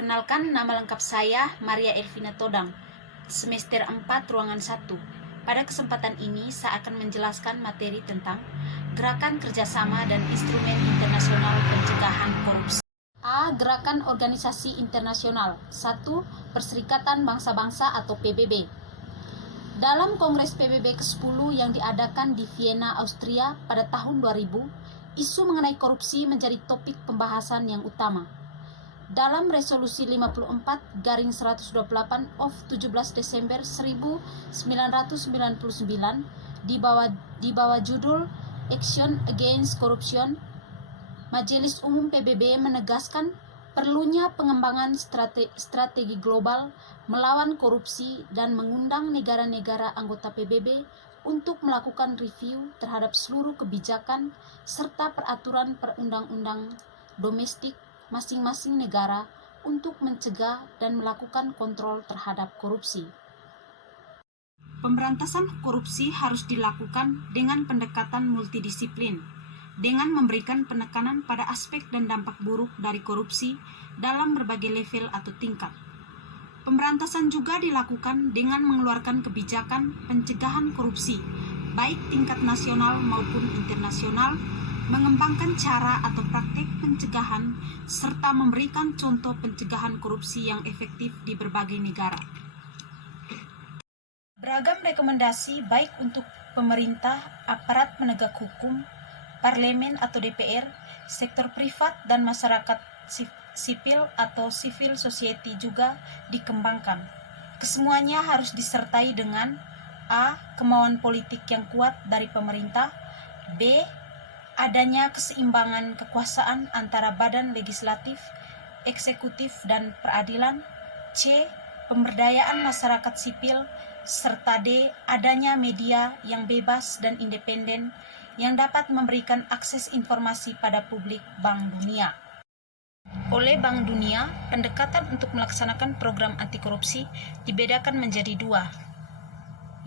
Perkenalkan, nama lengkap saya Maria Elvina Todang, semester 4 ruangan 1. Pada kesempatan ini saya akan menjelaskan materi tentang Gerakan Kerjasama dan Instrumen Internasional Pencegahan Korupsi. A. Gerakan Organisasi Internasional. 1. Perserikatan Bangsa-Bangsa atau PBB. Dalam Kongres PBB ke-10 yang diadakan di Vienna, Austria pada tahun 2000, isu mengenai korupsi menjadi topik pembahasan yang utama. Dalam Resolusi 54/128 of 17 Desember 1999 di bawah judul Action Against Corruption, Majelis Umum PBB menegaskan perlunya pengembangan strategi global melawan korupsi dan mengundang negara-negara anggota PBB untuk melakukan review terhadap seluruh kebijakan serta peraturan perundang-undang domestik masing-masing negara untuk mencegah dan melakukan kontrol terhadap korupsi. Pemberantasan korupsi harus dilakukan dengan pendekatan multidisiplin, dengan memberikan penekanan pada aspek dan dampak buruk dari korupsi dalam berbagai level atau tingkat. Pemberantasan juga dilakukan dengan mengeluarkan kebijakan pencegahan korupsi, baik tingkat nasional maupun internasional, mengembangkan cara atau praktik pencegahan, serta memberikan contoh pencegahan korupsi yang efektif di berbagai negara. Beragam rekomendasi baik untuk pemerintah, aparat penegak hukum, parlemen atau DPR, sektor privat dan masyarakat sipil atau civil society juga dikembangkan. Kesemuanya harus disertai dengan A. Kemauan politik yang kuat dari pemerintah, B. Adanya keseimbangan kekuasaan antara badan legislatif, eksekutif, dan peradilan, C. Pemberdayaan masyarakat sipil, serta D. Adanya media yang bebas dan independen yang dapat memberikan akses informasi pada publik. Bank Dunia. Oleh Bank Dunia, pendekatan untuk melaksanakan program anti korupsi dibedakan menjadi dua,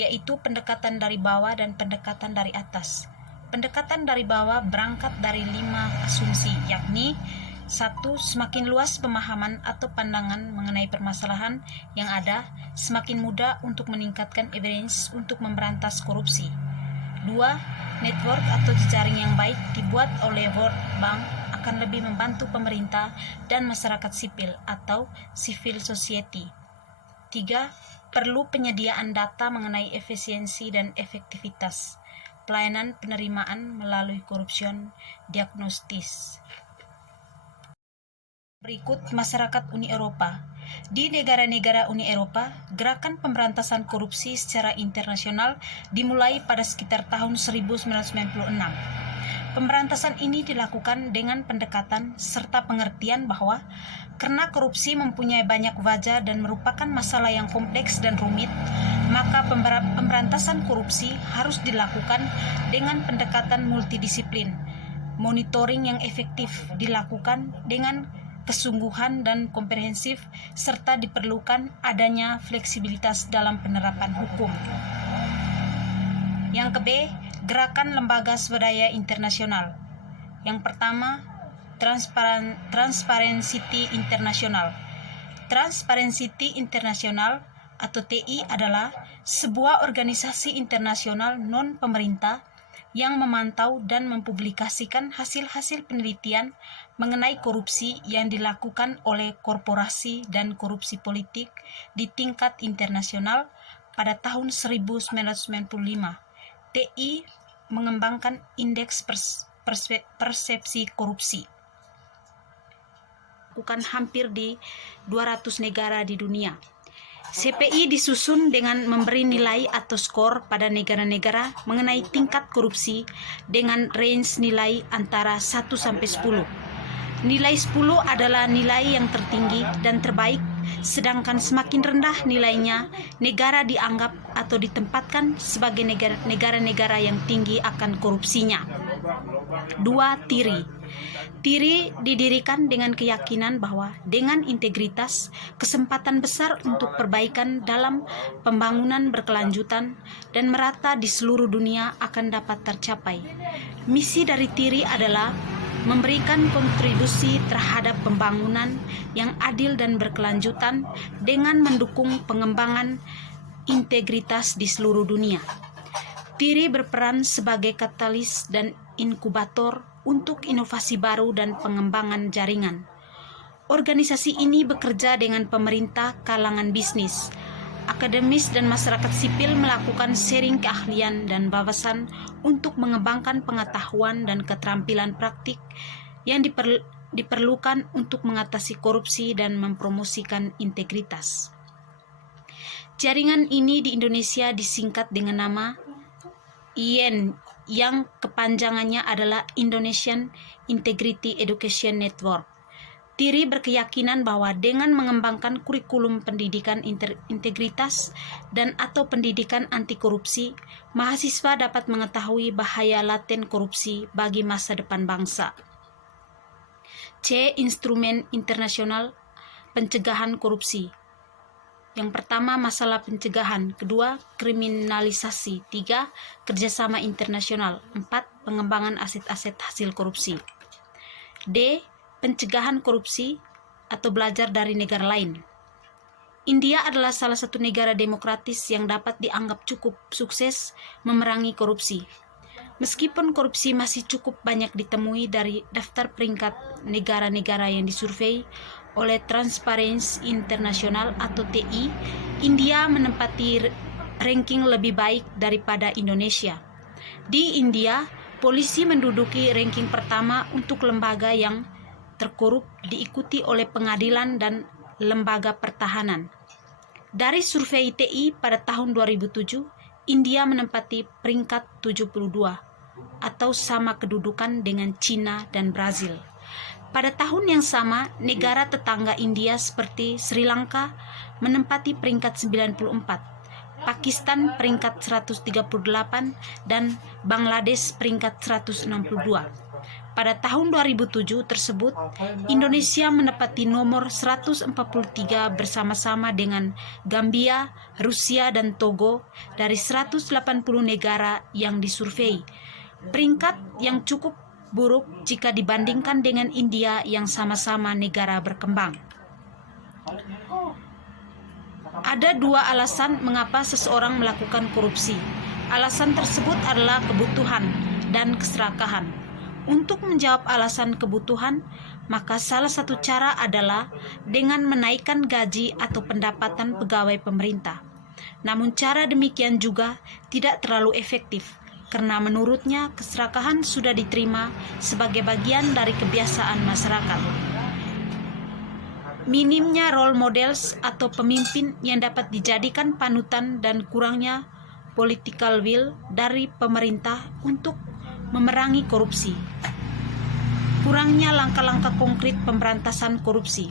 yaitu pendekatan dari bawah dan pendekatan dari atas. Pendekatan dari bawah berangkat dari 5 asumsi, yakni 1. Semakin luas pemahaman atau pandangan mengenai permasalahan yang ada, semakin mudah untuk meningkatkan evidence untuk memberantas korupsi. 2. Network atau jejaring yang baik dibuat oleh World Bank akan lebih membantu pemerintah dan masyarakat sipil atau civil society. 3. Perlu penyediaan data mengenai efisiensi dan efektivitas pelayanan penerimaan melalui korupsion diagnostis. Berikut masyarakat Uni Eropa. Di negara-negara Uni Eropa, gerakan pemberantasan korupsi secara internasional dimulai pada sekitar tahun 1996. Pemberantasan ini dilakukan dengan pendekatan serta pengertian bahwa karena korupsi mempunyai banyak wajah dan merupakan masalah yang kompleks dan rumit, maka pemberantasan korupsi harus dilakukan dengan pendekatan multidisiplin. Monitoring yang efektif dilakukan dengan kesungguhan dan komprehensif, serta diperlukan adanya fleksibilitas dalam penerapan hukum. Yang ke-B, gerakan lembaga swadaya internasional. Yang pertama, Transparency International. Transparency International atau TI adalah sebuah organisasi internasional non-pemerintah yang memantau dan mempublikasikan hasil-hasil penelitian mengenai korupsi yang dilakukan oleh korporasi dan korupsi politik di tingkat internasional. Pada tahun 1995, TI mengembangkan indeks persepsi korupsi. Bukan hampir di 200 negara di dunia. CPI disusun dengan memberi nilai atau skor pada negara-negara mengenai tingkat korupsi dengan range nilai antara 1 sampai 10. Nilai 10 adalah nilai yang tertinggi dan terbaik, sedangkan semakin rendah nilainya, negara dianggap atau ditempatkan sebagai negara-negara yang tinggi akan korupsinya. 2. TIRI didirikan dengan keyakinan bahwa dengan integritas, kesempatan besar untuk perbaikan dalam pembangunan berkelanjutan dan merata di seluruh dunia akan dapat tercapai. Misi dari TIRI adalah memberikan kontribusi terhadap pembangunan yang adil dan berkelanjutan dengan mendukung pengembangan integritas di seluruh dunia. TIRI berperan sebagai katalis dan inkubator untuk inovasi baru dan pengembangan jaringan. Organisasi ini bekerja dengan pemerintah, kalangan bisnis, akademis, dan masyarakat sipil melakukan sharing keahlian dan wawasan untuk mengembangkan pengetahuan dan keterampilan praktik yang diperlukan untuk mengatasi korupsi dan mempromosikan integritas. Jaringan ini di Indonesia disingkat dengan nama IEN, yang kepanjangannya adalah Indonesian Integrity Education Network. TIRI berkeyakinan bahwa dengan mengembangkan kurikulum pendidikan integritas dan atau pendidikan anti korupsi, mahasiswa dapat mengetahui bahaya laten korupsi bagi masa depan bangsa. C. Instrumen internasional pencegahan korupsi. Yang pertama, masalah pencegahan. Kedua, kriminalisasi. 3, kerjasama internasional. 4, pengembangan aset-aset hasil korupsi. D, pencegahan korupsi atau belajar dari negara lain. India adalah salah satu negara demokratis yang dapat dianggap cukup sukses memerangi korupsi. Meskipun korupsi masih cukup banyak ditemui dari daftar peringkat negara-negara yang disurvei oleh Transparency International atau TI, India menempati ranking lebih baik daripada Indonesia. Di India, polisi menduduki ranking pertama untuk lembaga yang terkorup, diikuti oleh pengadilan dan lembaga pertahanan. Dari survei TI pada tahun 2007, India menempati peringkat 72 atau sama kedudukan dengan Cina dan Brazil. Pada tahun yang sama, negara tetangga India seperti Sri Lanka menempati peringkat 94, Pakistan peringkat 138, dan Bangladesh peringkat 162. Pada tahun 2007 tersebut, Indonesia menempati nomor 143 bersama-sama dengan Gambia, Rusia, dan Togo dari 180 negara yang disurvei. Peringkat yang cukup buruk jika dibandingkan dengan India yang sama-sama negara berkembang. Ada dua alasan mengapa seseorang melakukan korupsi. Alasan tersebut adalah kebutuhan dan keserakahan. Untuk menjawab alasan kebutuhan, maka salah satu cara adalah dengan menaikkan gaji atau pendapatan pegawai pemerintah. Namun cara demikian juga tidak terlalu efektif, karena menurutnya keserakahan sudah diterima sebagai bagian dari kebiasaan masyarakat. Minimnya role models atau pemimpin yang dapat dijadikan panutan dan kurangnya political will dari pemerintah untuk memerangi korupsi. Kurangnya langkah-langkah konkret pemberantasan korupsi.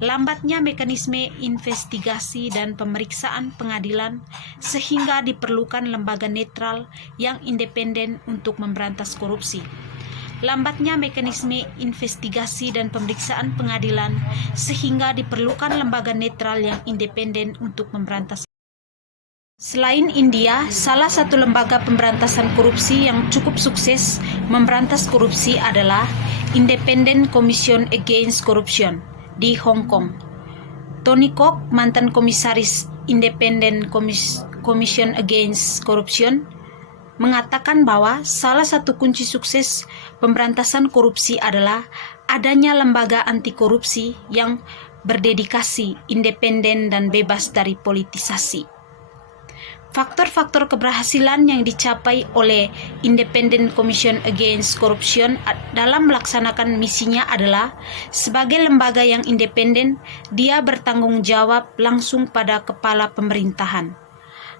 Lambatnya mekanisme investigasi dan pemeriksaan pengadilan sehingga diperlukan lembaga netral yang independen untuk memberantas korupsi. Lambatnya mekanisme investigasi dan pemeriksaan pengadilan sehingga diperlukan lembaga netral yang independen untuk memberantas. Selain India, salah satu lembaga pemberantasan korupsi yang cukup sukses memberantas korupsi adalah Independent Commission Against Corruption di Hong Kong. Tony Koch, mantan komisaris Independent Commission Against Corruption, mengatakan bahwa salah satu kunci sukses pemberantasan korupsi adalah adanya lembaga anti korupsi yang berdedikasi, independen, dan bebas dari politisasi. Faktor-faktor keberhasilan yang dicapai oleh Independent Commission Against Corruption dalam melaksanakan misinya adalah sebagai lembaga yang independen, dia bertanggung jawab langsung pada kepala pemerintahan.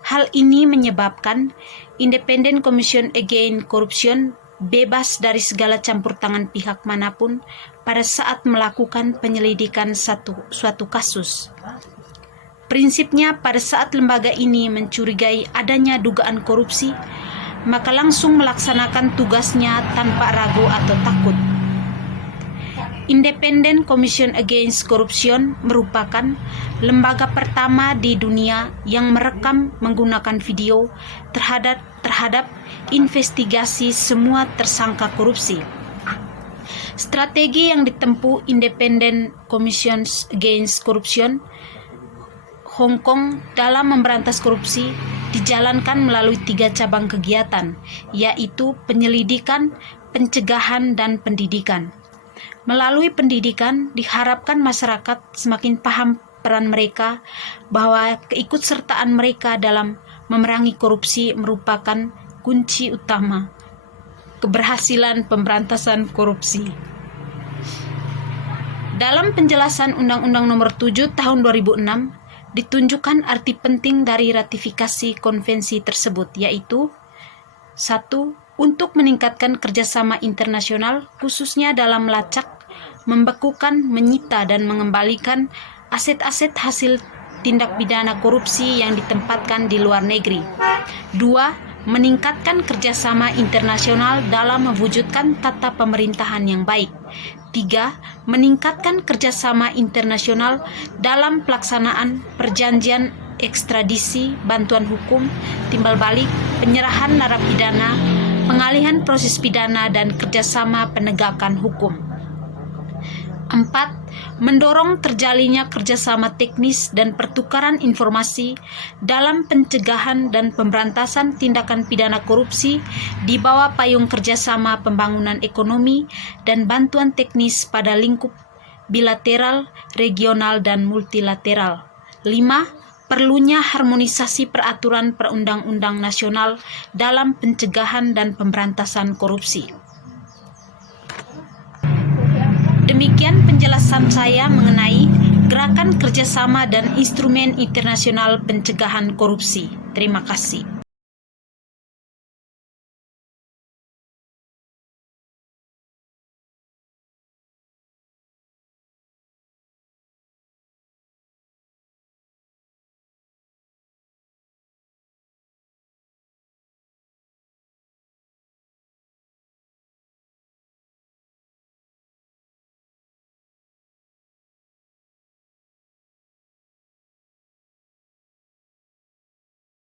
Hal ini menyebabkan Independent Commission Against Corruption bebas dari segala campur tangan pihak manapun pada saat melakukan penyelidikan suatu kasus. Prinsipnya, pada saat lembaga ini mencurigai adanya dugaan korupsi, maka langsung melaksanakan tugasnya tanpa ragu atau takut. Independent Commission Against Corruption merupakan lembaga pertama di dunia yang merekam menggunakan video terhadap investigasi semua tersangka korupsi. Strategi yang ditempuh Independent Commission Against Corruption Hong Kong dalam memberantas korupsi dijalankan melalui 3 cabang kegiatan, yaitu penyelidikan, pencegahan, dan pendidikan. Melalui pendidikan, diharapkan masyarakat semakin paham peran mereka bahwa keikutsertaan mereka dalam memerangi korupsi merupakan kunci utama keberhasilan pemberantasan korupsi. Dalam penjelasan Undang-Undang Nomor 7 Tahun 2006, ditunjukkan arti penting dari ratifikasi konvensi tersebut, yaitu 1. Untuk meningkatkan kerjasama internasional, khususnya dalam melacak, membekukan, menyita, dan mengembalikan aset-aset hasil tindak pidana korupsi yang ditempatkan di luar negeri. 2. Meningkatkan kerjasama internasional dalam mewujudkan tata pemerintahan yang baik. 3. Meningkatkan kerjasama internasional dalam pelaksanaan perjanjian ekstradisi, bantuan hukum, timbal balik, penyerahan narapidana, pengalihan proses pidana, dan kerjasama penegakan hukum. 4. Mendorong terjalinnya kerjasama teknis dan pertukaran informasi dalam pencegahan dan pemberantasan tindakan pidana korupsi di bawah payung kerjasama pembangunan ekonomi dan bantuan teknis pada lingkup bilateral, regional, dan multilateral. 5. Perlunya harmonisasi peraturan perundang-undang nasional dalam pencegahan dan pemberantasan korupsi. Demikian penjelasan saya mengenai gerakan kerjasama dan instrumen internasional pencegahan korupsi. Terima kasih.